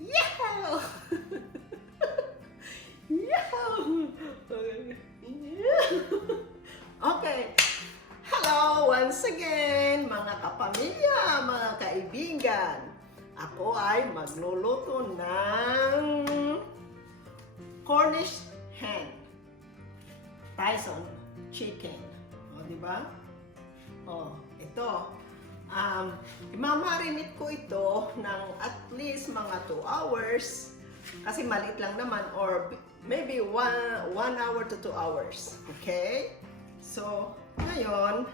Yahoo! Yahoo! Okay. Hello once again, mga kapamilya, mga kaibigan. Ako ay magluluto ng Cornish hen, Tyson chicken. O, di ba? O, ito. Imamarinate ko ito ng at least mga 2 hours. Kasi maliit lang naman, or maybe 1 hour to 2 hours. Okay? So, ngayon,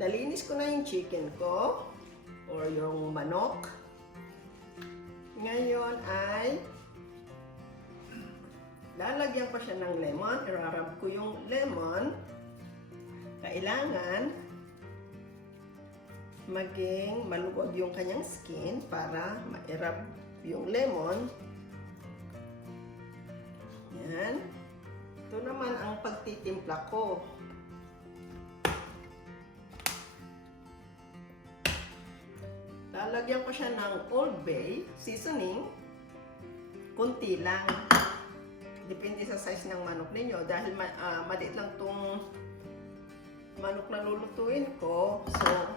nalinis ko na yung chicken ko or yung manok. Ngayon ay lalagyan ko siya ng lemon. I-rub ko yung lemon. Kailangan maging maluwag yung kanyang skin para ma-rub yung lemon. Yan. Ito naman ang pagtitimpla ko. Lalagyan ko siya ng Old Bay seasoning. Kunti lang. Depende sa size ng manok ninyo. Dahil maliit lang itong manok na lulutuin ko. So,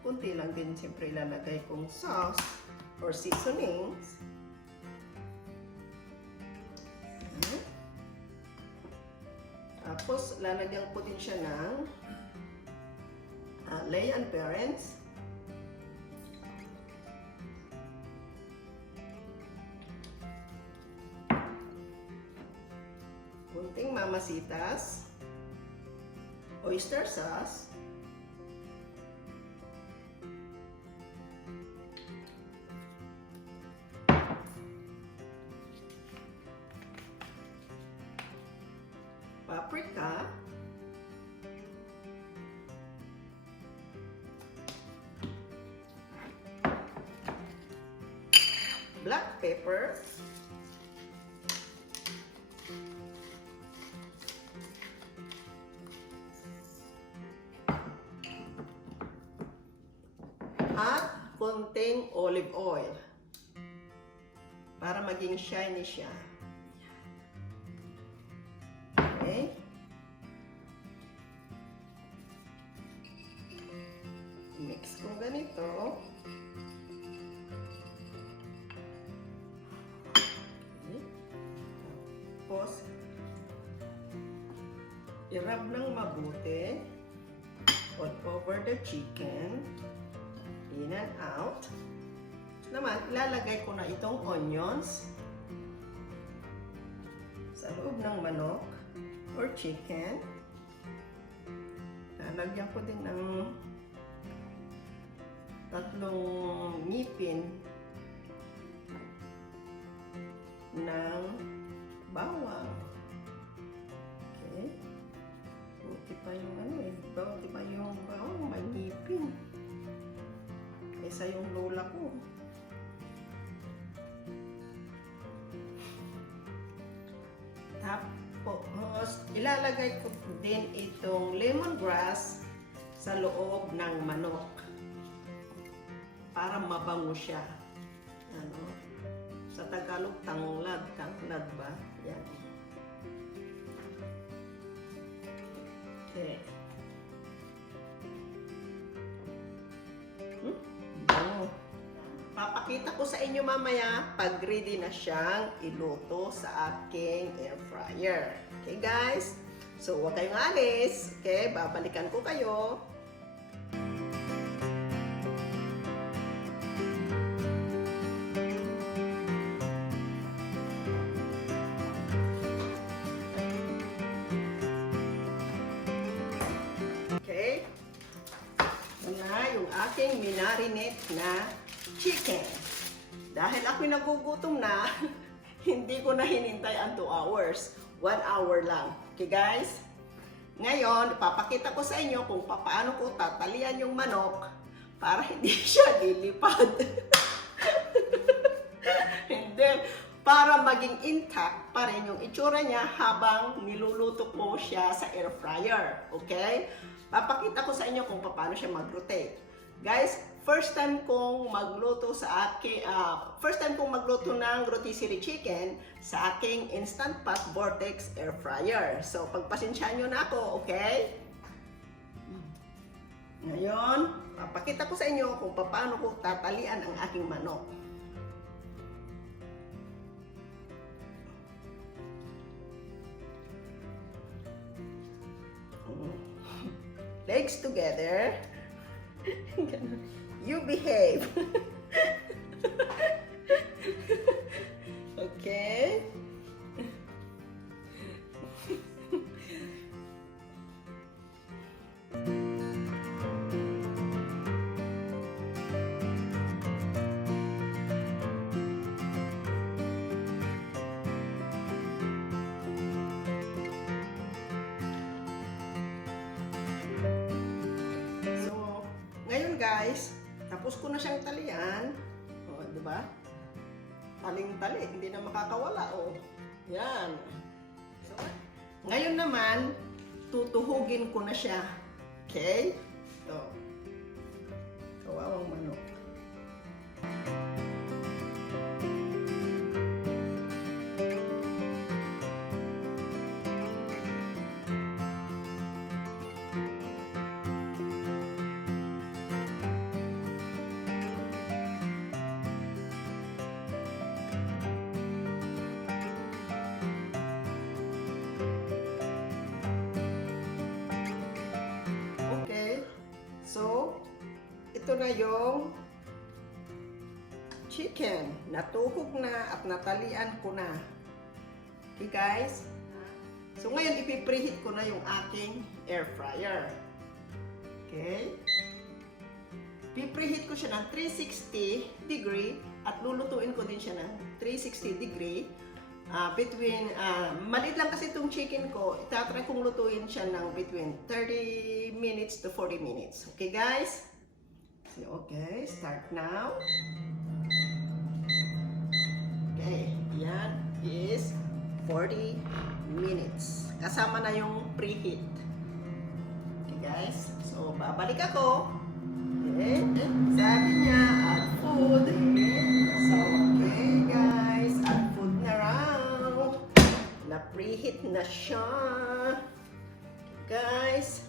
kunti lang din siyempre ilalagay kong sauce or seasonings. Tapos, lalagyan ko din siya ng lay and parents. Kunting mamasitas, oyster sauce, paprika, black pepper, at konting olive oil para maging shiny siya. Okay. Mix ko ganito. Okay. Tapos, i-rub ng mabuti all over the chicken. In and out. Naman, ilalagay ko na itong onions sa loob ng manok or chicken. Lalagyan ko din ng 3 ngipin ng bawang. Okay. Buti pa yung buti pa yung bawang, may ngipin. Isa yung lola ko. Tapos, ilalagay ko din itong lemongrass sa loob ng manok para mabango siya. Ano? Sa Tagalog, tanglad. Tanglad ba? Yan. Okay. Papakita ko sa inyo mamaya pag ready na siyang iluto sa aking air fryer. Okay guys? So huwag kayong alis. Okay? Babalikan ko kayo. Okay? Ito na yung aking minarinate na chicken. Dahil ako'y nagugutom na, hindi ko na hinintay ang 2 hours. 1 hour lang. Okay guys? Ngayon, ipapakita ko sa inyo kung paano ko tatalian yung manok para hindi siya lilipad. Hindi. Para maging intact pa rin yung itsura niya habang niluluto ko siya sa air fryer. Okay? Papakita ko sa inyo kung paano siya mag-rotate. Guys, first time kong magluto ng rotisserie chicken sa aking Instant Pot Vortex air fryer. So, pagpasensyahan nyo na ako, okay? Ngayon, papakita ko sa inyo kung paano ko tatalian ang aking manok. Legs together. You behave. Okay. Guys, tapos ko na siyang talian. O, di ba? Taling-tali, hindi na makakawala. O, yan. So, ngayon naman, tutuhugin ko na siya. Okay? So, kawawang manok. So, ito na yung chicken. Natuhog na at natalian ko na. Okay guys? So, ngayon ipipreheat ko na yung aking air fryer. Okay? Pipreheat ko siya ng 360 degree at lulutuin ko din siya ng 360 degree. Maliit lang kasi itong chicken ko, itatry kong lutuin siya ng between 30 minutes to 40 minutes. Okay guys? So, okay, start now. Okay, yan is 40 minutes. Kasama na yung preheat. Okay guys? So, babalik ako. Okay, sabi niya, add food. So, okay guys, add food na raw. Na-preheat na siya. Guys.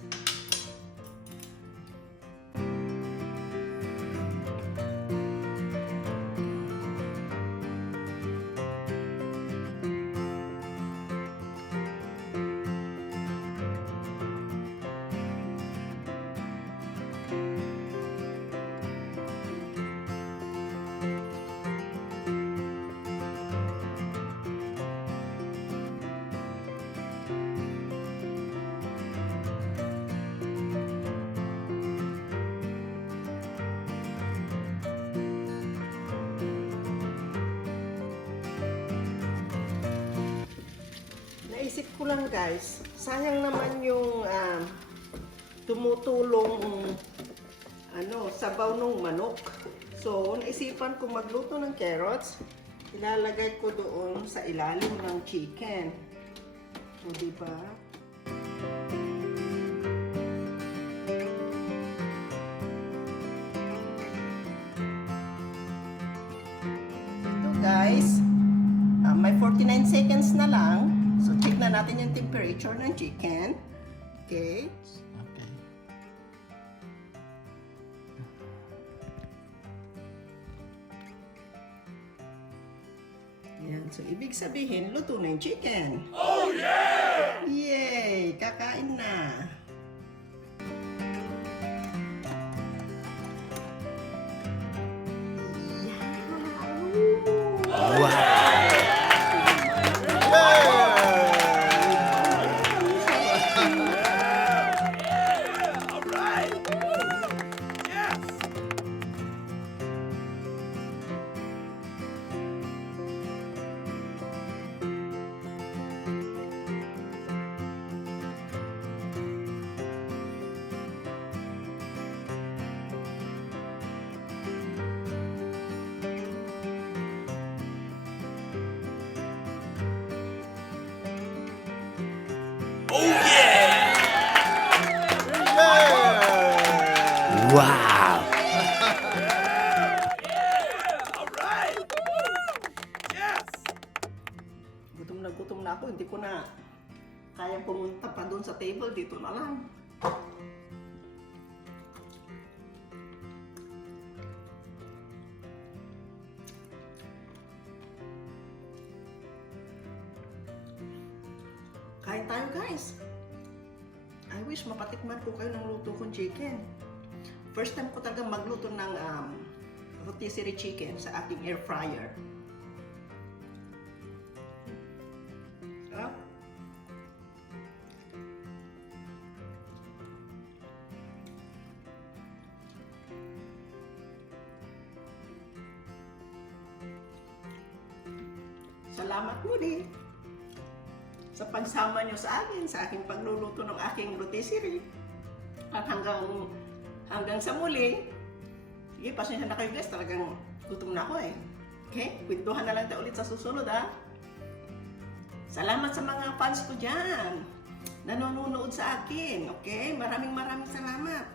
Naisip ko lang guys, sayang naman yung tumutulong sabaw ng manok. So, naisipan ko magluto ng carrots, ilalagay ko doon sa ilalim ng chicken. O, diba? Ito guys, may 49 seconds na lang. So, check na natin yung temperature ng chicken. Okay. Okay. Yan. So, ibig sabihin, luto na yung chicken. Oh yeah! Yay! Kakain na. Wow! Oh yeah! Wow! ako, hindi ko na kaya pumunta pa doon sa table, dito na lang. Kain tayo guys. I wish mapatikman ko kayo ng luto kong chicken. First time ko talaga magluto ng rotisserie chicken sa aking air fryer. Sarap. Salamat muli sa pagsama nyo sa akin, sa aking pagluluto ng aking rotisserie. At hanggang sa muli, sige, pasensya na kayo guys, talagang gutom na ako eh. Okay? Kwentuhan na lang tayo ulit sa susunod ha. Salamat sa mga fans ko dyan. Nanonood sa akin. Okay? Maraming salamat.